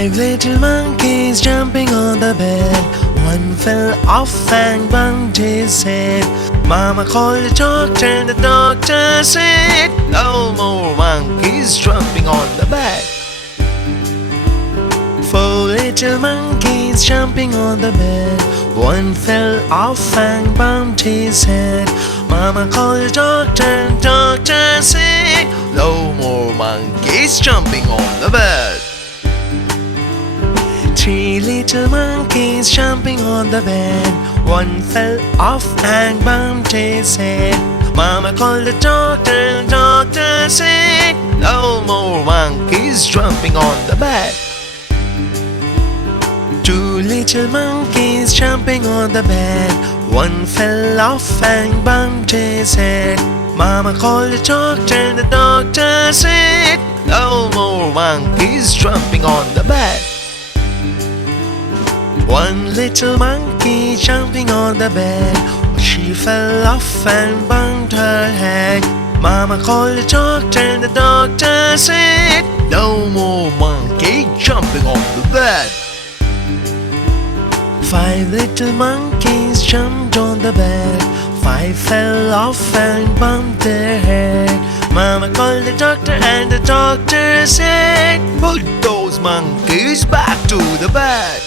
Five little monkeys jumping on the bed. One fell off and bumped his head. Mama called the doctor and the doctor said, no more monkeys jumping on the bed. Four little monkeys jumping on the bed. One fell off and bumped his head. Mama called the doctor and the doctor said, no more monkeys jumping on the bed. Three little monkeys jumping on the bed. One fell off and bumped his head. Mama called the doctor and the doctor said, no more monkeys jumping on the bed. Two little monkeys jumping on the bed. One fell off and bumped his head. Mama called the doctor and the doctor said, no more monkeys jumping on the bed. One little monkey jumping on the bed. She fell off and bumped her head. Mama called the doctor and the doctor said, no more monkey jumping on the bed. Five little monkeys jumped on the bed. Five fell off and bumped their head. Mama called the doctor and the doctor said, put those monkeys back to the bed.